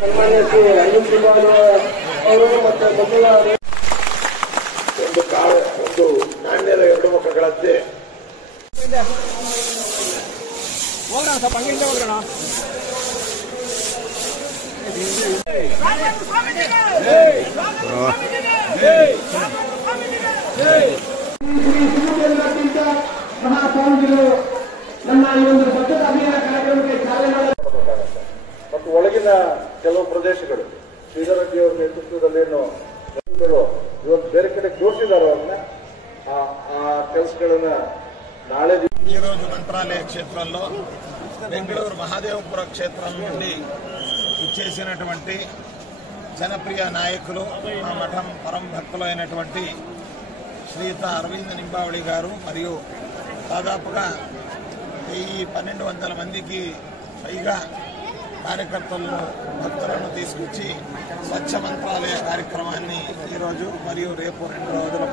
ಸನ್ಮಾನ್ಯ ಶ್ರೀ ಅರವಿಂದ್ ಕುಮಾರ್ ಅವರು ಮತ್ತೆ ಒಂದು ನಾಣ್ಯದ 2 ಮುಖಗಳಂತೆ ಮಹಾಸ್ವಾಮಿಗಳು ನಮ್ಮ ಈ ಒಂದು ಸ್ವಚ್ಛತಾ ಅಭಿಯಾನ ಕಾರ್ಯಕ್ರಮಕ್ಕೆ ಚಾಲನೆ ಮತ್ತು ಒಳಗಿನ ಕೆಲವು ಪ್ರದೇಶಗಳು ಶ್ರೀಧರಡ್ಡಿ ಅವರ ನೇತೃತ್ವದಲ್ಲೇನು ಇವತ್ತು ಬೇರೆ ಕಡೆ ತೋರಿಸಿದಾರೋ ಅದನ್ನ ಆ ಕೆಲಸಗಳನ್ನ నాಳೆ ఈ రోజు మంత్రాలయ క్షేత్రంలో బెంగళూరు మహాదేవపుర క్షేత్రం నుండి ఇచ్చేసినటువంటి జనప్రియ నాయకులు మా మఠం పరమ భక్తులైనటువంటి శ్రీయుత అరవింద్ నింబావళి గారు మరియు దాదాపుగా 1200 మందికి పైగా కార్యకర్తలను భక్తులను తీసుకొచ్చి స్వచ్ఛ మంత్రాలయ కార్యక్రమాన్ని ఈరోజు మరియు రేపు 2 రోజుల